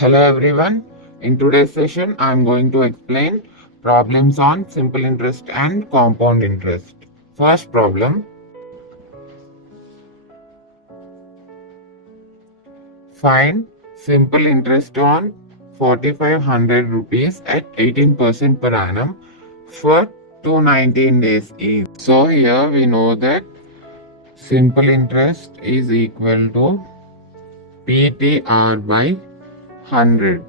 Hello everyone. In today's session, I am going to explain problems on simple interest and compound interest. First problem. Find simple interest on 4500 rupees at 18% per annum for 219 days each. So here we know that simple interest is equal to PTR by 100.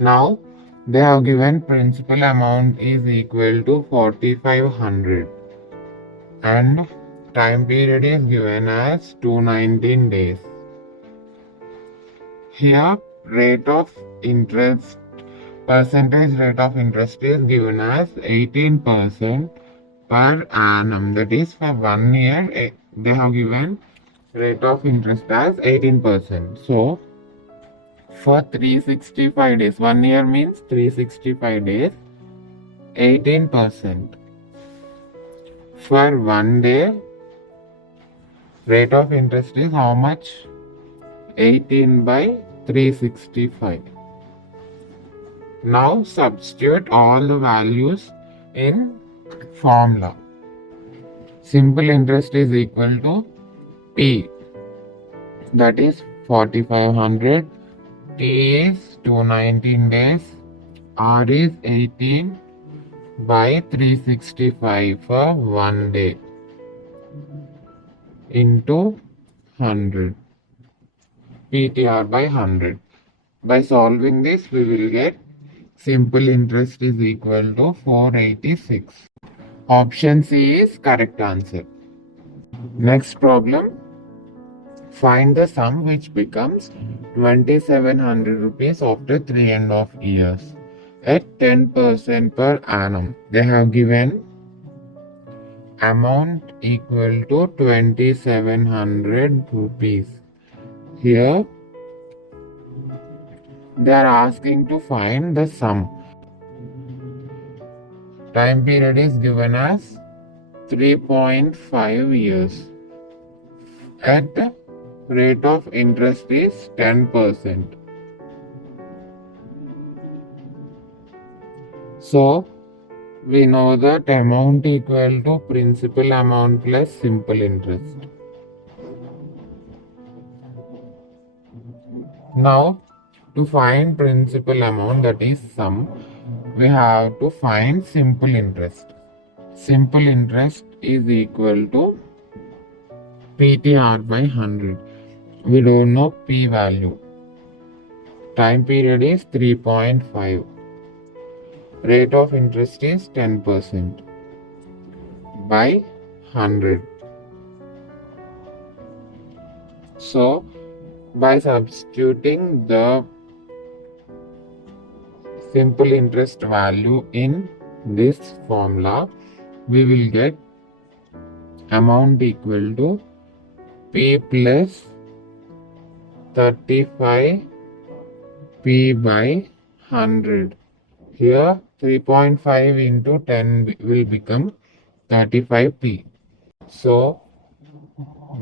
Now they have given principal amount is equal to 4500 and time period is given as 219 days. Here percentage rate of interest is given as 18% per annum. That is for 1 year they have given rate of interest as 18%. So for 365 days, 1 year means 365 days, 18%. For 1 day, rate of interest is how much? 18 by 365. Now substitute all the values in formula. Simple interest is equal to P, that is 4500. T is 219 days, R is 18 by 365 for 1 day into 100, PTR by 100. By solving this, we will get simple interest is equal to 486. Option C is correct answer. Next problem. Find the sum which becomes 2700 rupees after 3.5 years at 10% per annum. They have given amount equal to 2700 rupees. Here they are asking to find the sum. Time period is given as 3.5 years. At the rate of interest is 10%. So we know that amount equal to principal amount plus simple interest. Now to find principal amount, that is sum, we have to find simple interest. Simple interest is equal to PTR by 100. We don't know P value. Time period is 3.5. Rate of interest is 10% by 100. So by substituting the simple interest value in this formula, we will get amount equal to P plus 35 P by 100. Here 3.5 into 10 will become 35 P. So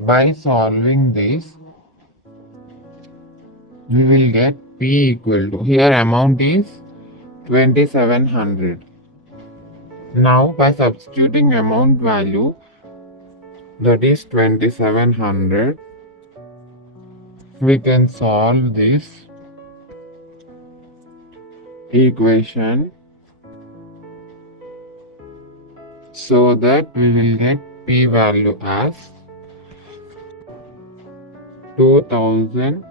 by solving this, we will get P equal to, here amount is 2700. Now by substituting amount value, that is 2700, we can solve this equation so that we will get P value as 2000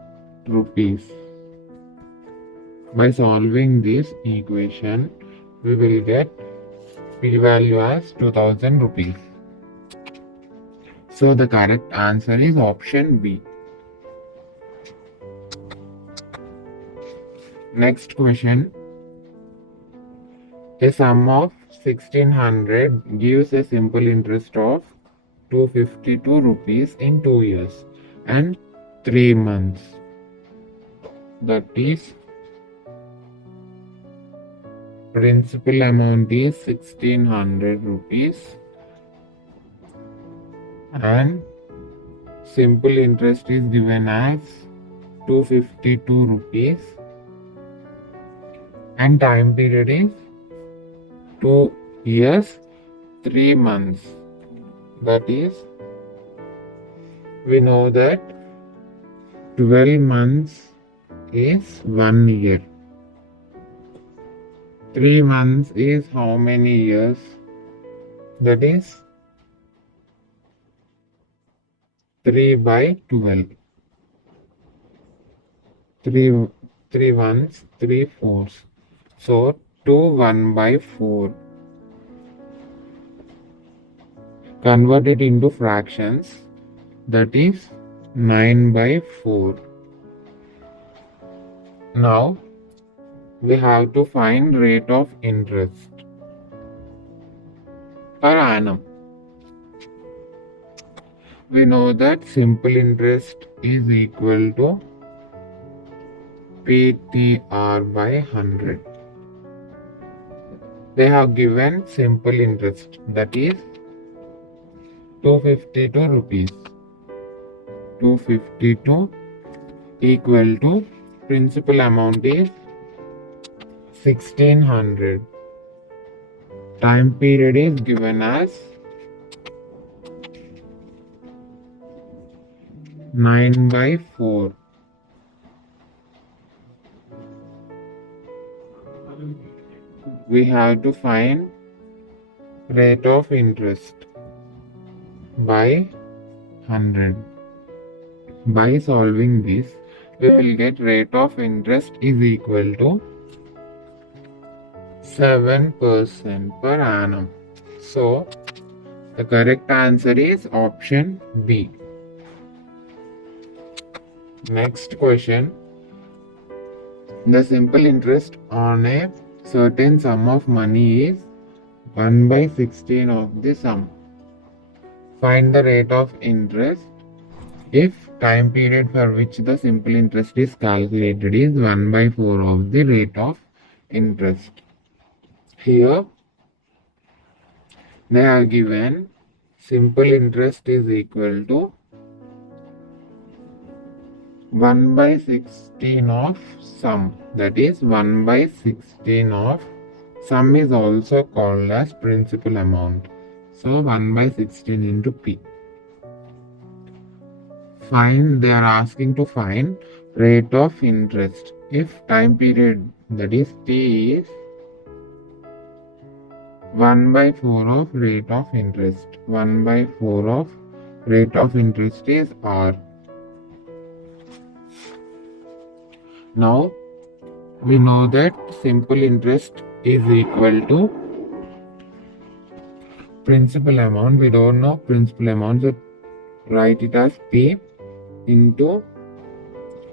rupees. By solving this equation, we will get P value as 2000 rupees. So the correct answer is option B. Next question. A sum of 1600 gives a simple interest of 252 rupees in 2 years and 3 months. That is, principal amount is 1600 rupees and simple interest is given as 252 rupees, and time period is 2 years 3 months. That is, we know that 12 months is 1 year. 3 months is how many years? That is 3 by 12. 3 ones, 3 fours. So 2 1 by 4. Convert it into fractions. That is 9 by 4. Now we have to find rate of interest per annum. We know that simple interest is equal to PTR by 100. They have given simple interest, that is 252 rupees. 252 equal to principal amount is 1600. Time period is given as 9 by 4. We have to find rate of interest by 100. By solving this, we will get rate of interest is equal to 7% per annum. So, the correct answer is option B. Next question. The simple interest on a certain sum of money is 1 by 16 of the sum. Find the rate of interest if time period for which the simple interest is calculated is 1 by 4 of the rate of interest. Here they are given simple interest is equal to 1 by 16 of sum. That is 1 by 16 of sum is also called as principal amount. So 1 by 16 into P. They are asking to find rate of interest if time period, that is T, is 1 by 4 of rate of interest. 1 by 4 of rate of interest is R. Now we know that simple interest is equal to principal amount. We don't know principal amount, so write it as P into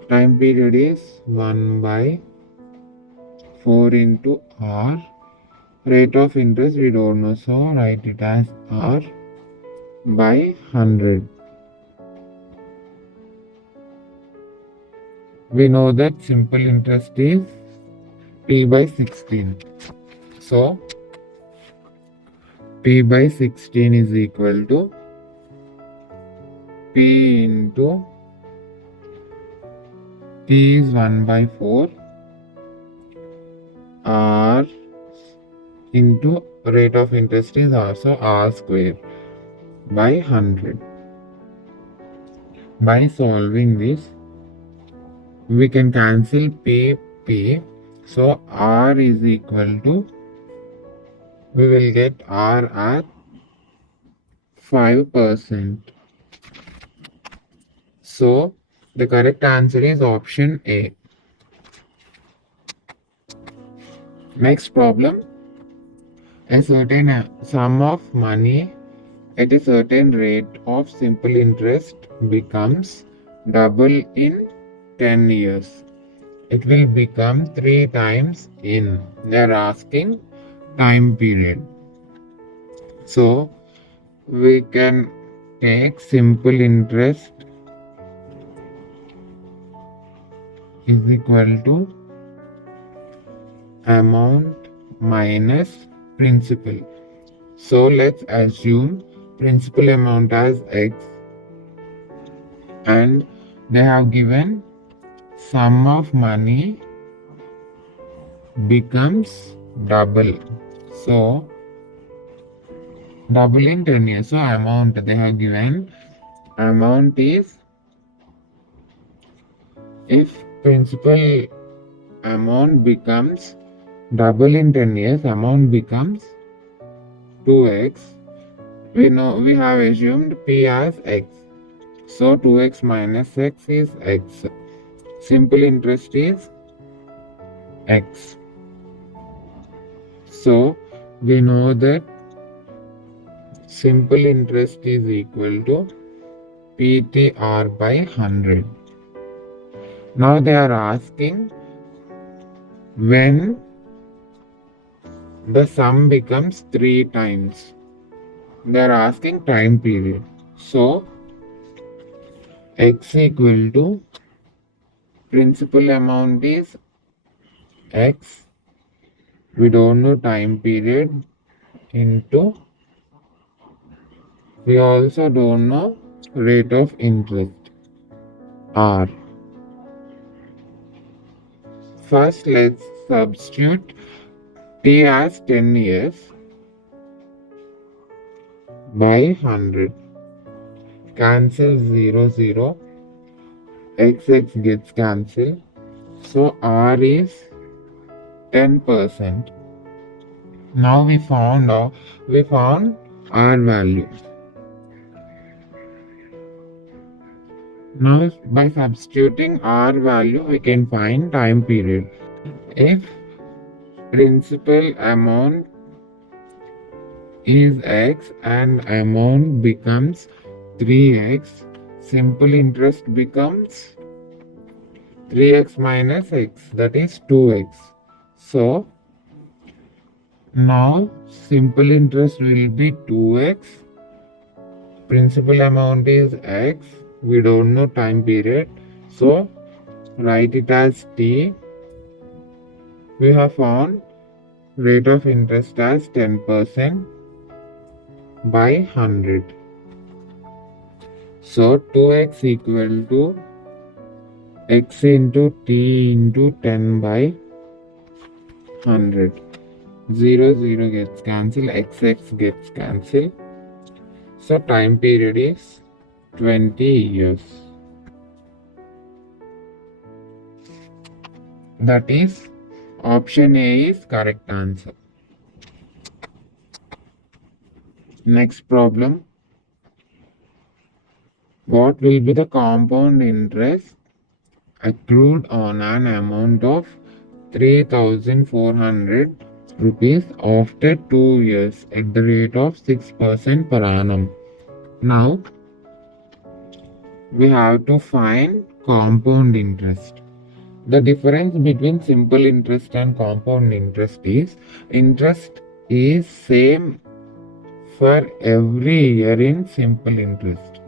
time period is 1 by 4 into R. Rate of interest we don't know, so write it as R by 100. We know that simple interest is P by 16. So P by 16 is equal to P into P is 1 by 4 R into rate of interest is R, so R square by 100. By solving this, we can cancel P, so R is equal to, we will get R at 5%. So the correct answer is option A. Next problem. A certain sum of money at a certain rate of simple interest becomes double in 10 years. It will become 3 times in. They are asking time period. So we can take simple interest is equal to amount minus principal. So let's assume principal amount as X and they have given sum of money becomes double. So double in 10 years. So amount they have given, amount is, if principal amount becomes double in 10 years, amount becomes 2x. We know we have assumed P as x. So 2x minus x is x. Simple interest is x. So we know that simple interest is equal to PTR by 100. Now they are asking when the sum becomes 3 times. They are asking time period. So x equal to principal amount is x. We don't know time period into, we also don't know rate of interest R. First let's substitute T as 10 years by 100. Cancel 0 0. X gets cancelled. So R is 10%. Now we found R value. Now by substituting R value we can find time period. If principal amount is x and amount becomes 3x, simple interest becomes 3x minus x, that is 2x. So now simple interest will be 2x, principal amount is x, we don't know time period, so write it as t. We have found rate of interest as 10% by 100. So 2x equal to x into t into 10 by 100. 0 0 gets cancelled, x gets cancelled. So time period is 20 years. That is, option A is correct answer. Next problem. What will be the compound interest accrued on an amount of 3,400 rupees after 2 years at the rate of 6% per annum? Now we have to find compound interest. The difference between simple interest and compound interest is same for every year in simple interest,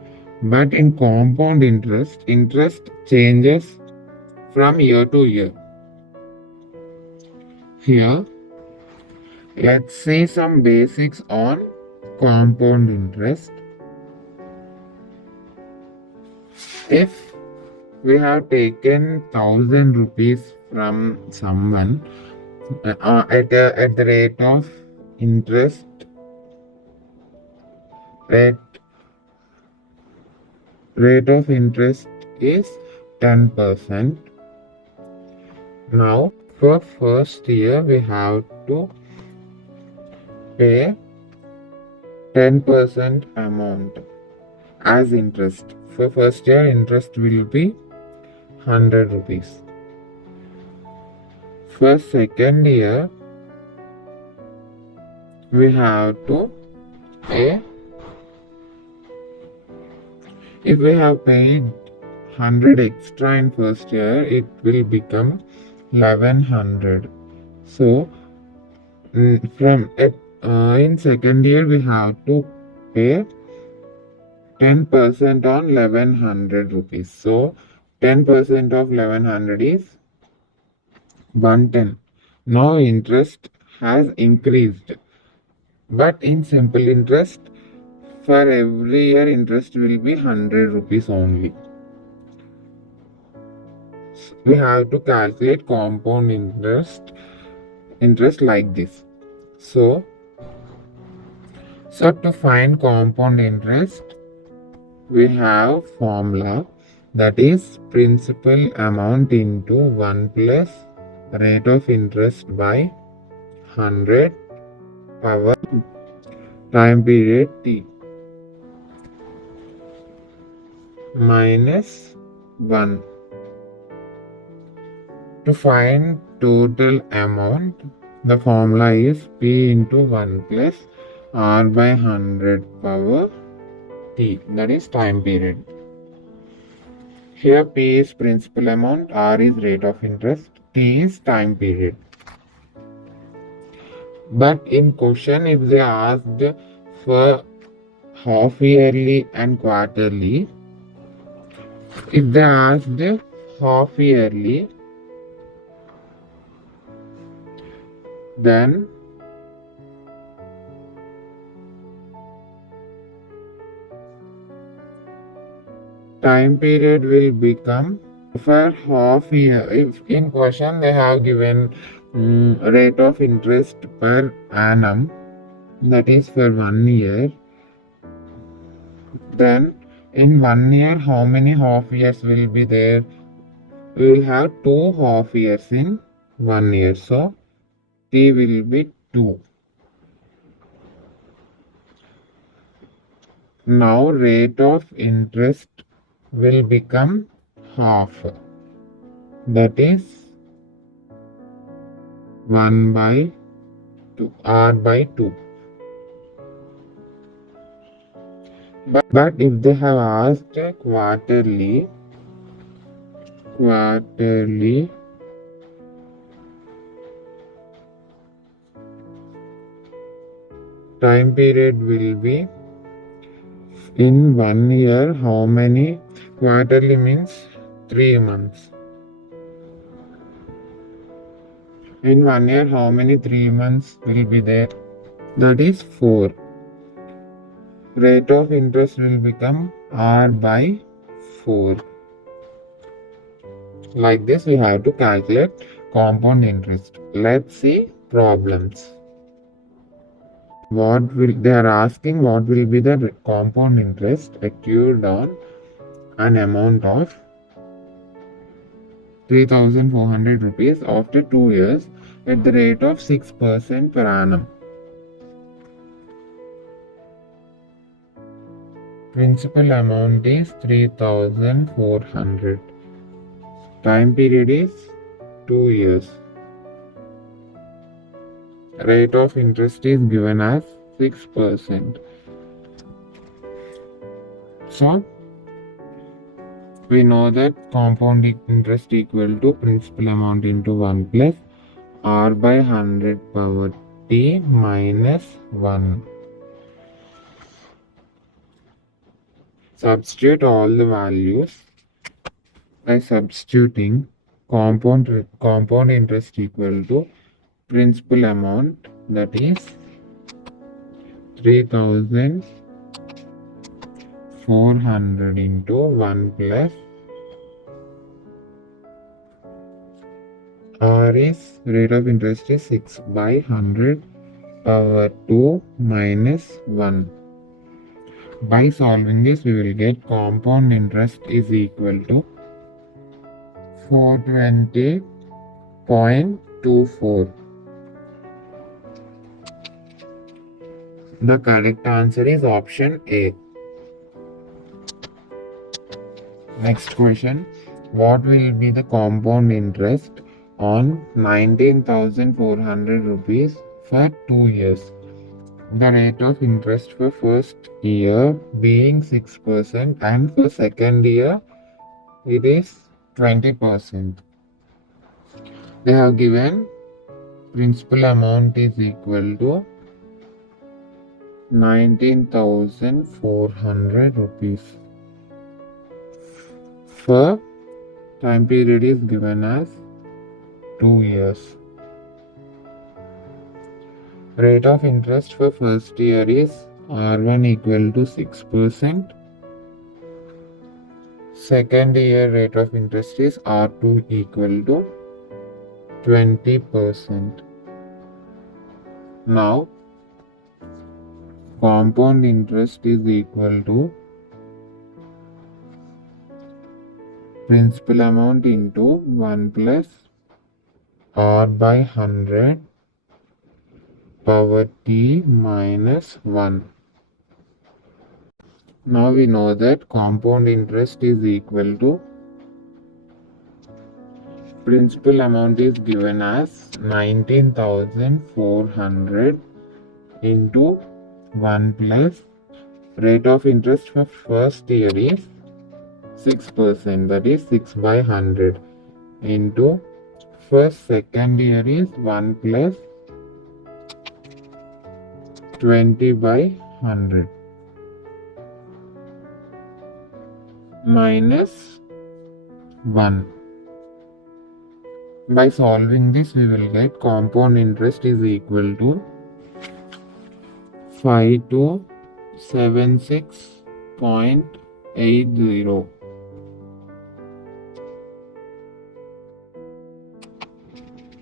but in compound interest changes from year to year. Here let's see some basics on compound interest. If we have taken 1,000 rupees from someone at the rate of interest rate of interest is 10%. Now for first year we have to pay 10% amount as interest. For first year interest will be 100 rupees. For second year we have to pay, if we have paid 100 extra in first year, it will become 1100. So in second year we have to pay 10% on 1100 rupees. So 10% of 1100 is 110. Now interest has increased, but in simple interest for every year interest will be 100 rupees only. we have to calculate compound interest like this. So to find compound interest, we have formula, that is principal amount into 1 plus rate of interest by 100 power time period t minus 1. To find total amount, the formula is P into 1 plus R by 100 power T, that is time period. Here P is principal amount, R is rate of interest, T is time period. But in question, if they asked for half yearly and quarterly, if they asked half yearly, then time period will become for half year. If in question they have given rate of interest per annum, that is for 1 year, then in 1 year how many half years will be there? We will have 2 half years in 1 year, so T will be 2. Now rate of interest will become half, that is 1 by 2, R by 2. But if they have asked quarterly, time period will be in 1 year how many? Quarterly means 3 months. In 1 year how many 3 months will be there? That is 4. Rate of interest will become R by 4. Like this we have to calculate compound interest. Let's see problems. They are asking what will be the compound interest accrued on an amount of 3,400 rupees after 2 years at the rate of 6% per annum. Principal amount is 3,400. Time period is 2 years. Rate of interest is given as 6%. So we know that compound interest equal to principal amount into 1 plus R by 100 power T minus 1. Substitute all the values by substituting compound interest equal to principal amount, that is 3,400 into 1 plus R is rate of interest is 6 by 100 power 2 minus 1. By solving this, we will get compound interest is equal to 420.24. The correct answer is option A. Next question. What will be the compound interest on 19,400 rupees for 2 years? The rate of interest for first year being 6% and for second year it is 20%. They have given principal amount is equal to 19,400 rupees. For time period is given as 2 years. Rate of interest for first year is R1 equal to 6%. Second year rate of interest is R2 equal to 20%. Now compound interest is equal to principal amount into 1 plus R by 100 power t minus 1. Now we know that compound interest is equal to principal amount is given as 19,400 into 1 plus rate of interest for first year is 6%, that is 6 by 100 into first second year is 1 plus 20 by 100 minus 1. By solving this, we will get compound interest is equal to 5276.80.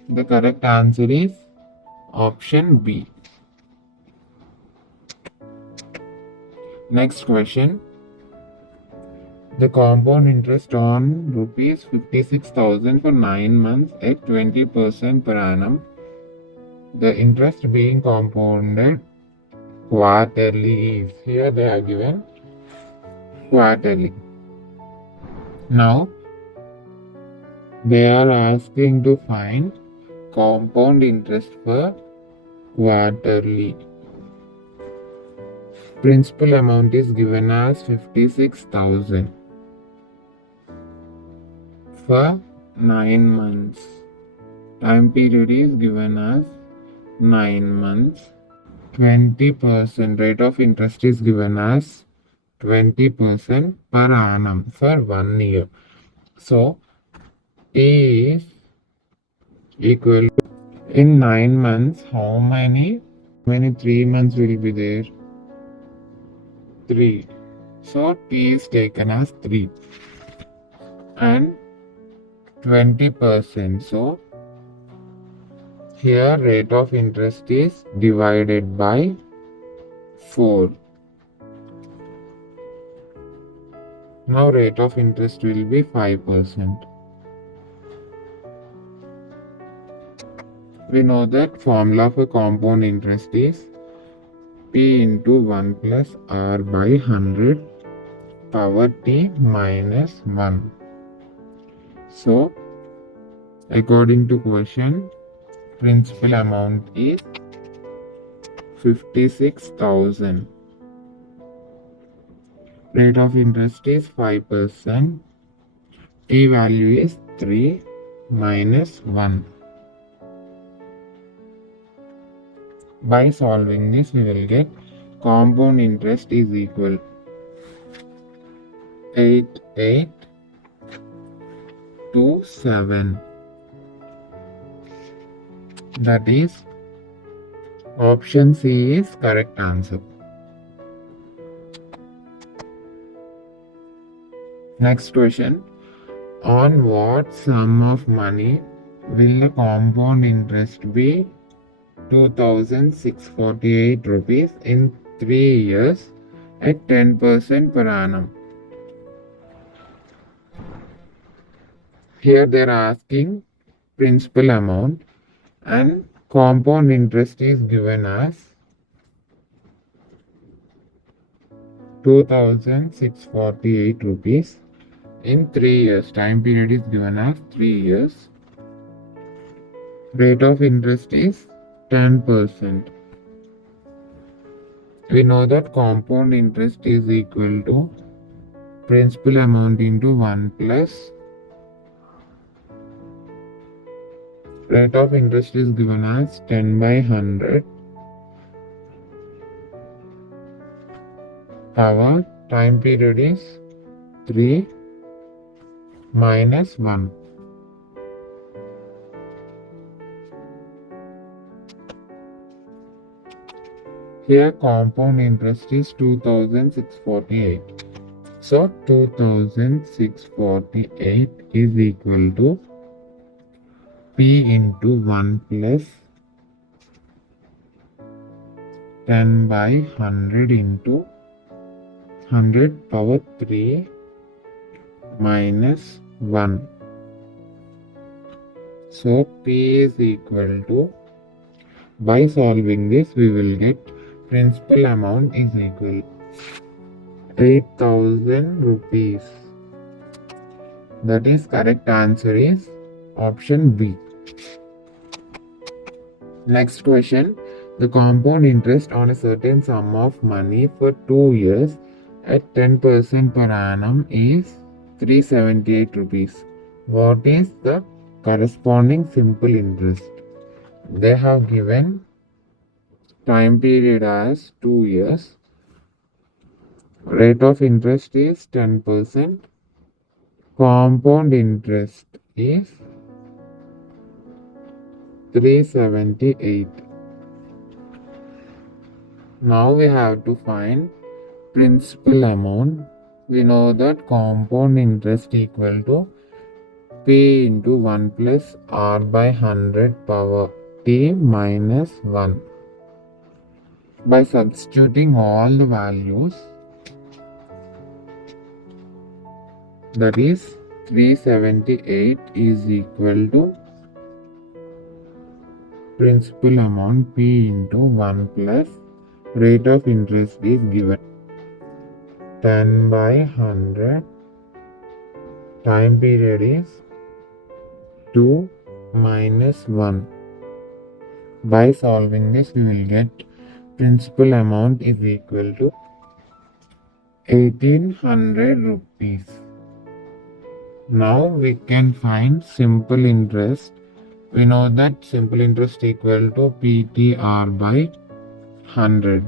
The correct answer is option B. Next question. The compound interest on rupees 56,000 for 9 months at 20% per annum. The interest being compounded quarterly is. Here they are given quarterly. Now they are asking to find compound interest for quarterly. Principal amount is given as 56,000 for 9 months. Time period is given as 9 months. 20% rate of interest is given as 20% per annum for 1 year. So T is equal to, in 9 months, how many 3 months will be there? 3. So T is taken as 3 and 20%. So here rate of interest is divided by 4. Now rate of interest will be 5%. We know that formula for compound interest is P into 1 plus R by 100 power t minus 1. So according to question, principal amount is 56,000. Rate of interest is 5%. T value is 3 minus 1. By solving this, we will get compound interest is equal 8827. That is option C is correct answer. Next question. On what sum of money will the compound interest be 2,648 rupees in 3 years at 10% per annum? Here they are asking principal amount and compound interest is given as 2,648 rupees in 3 years. Time period is given as 3 years. Rate of interest is 10%. We know that compound interest is equal to principal amount into 1 plus rate of interest is given as 10 by 100 power time period is 3 minus 1. Here compound interest is 2,648. So 2648 is equal to P into 1 plus 10 by 100 into 100 power 3 minus 1. So P is equal to, by solving this, we will get principal amount is equal 8,000 rupees. That is, correct answer is option B. Next question. The compound interest on a certain sum of money for 2 years at 10% per annum is 378 rupees. What is the corresponding simple interest? They have given time period as 2 years. Rate of interest is 10%. Compound interest is 378. Now we have to find principal amount. We know that compound interest equal to P into 1 plus R by 100 power T minus 1. By substituting all the values, that is 378 is equal to principal amount P into 1 plus rate of interest is given 10 by 100. Time period is 2 minus 1. By solving this, we will get principal amount is equal to 1800 rupees. Now we can find simple interest. We know that simple interest equal to PTR by 100.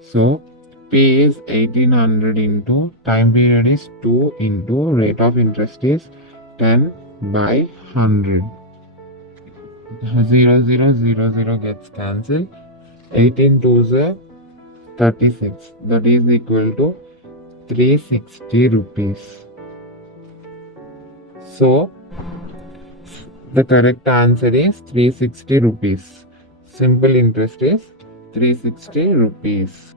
So P is 1800 into time period is 2 into rate of interest is 10 by 100. 0, 0, 0, 0 gets cancelled. 18 2s are 36. That is equal to 360 rupees. So the correct answer is 360 rupees. Simple interest is 360 rupees.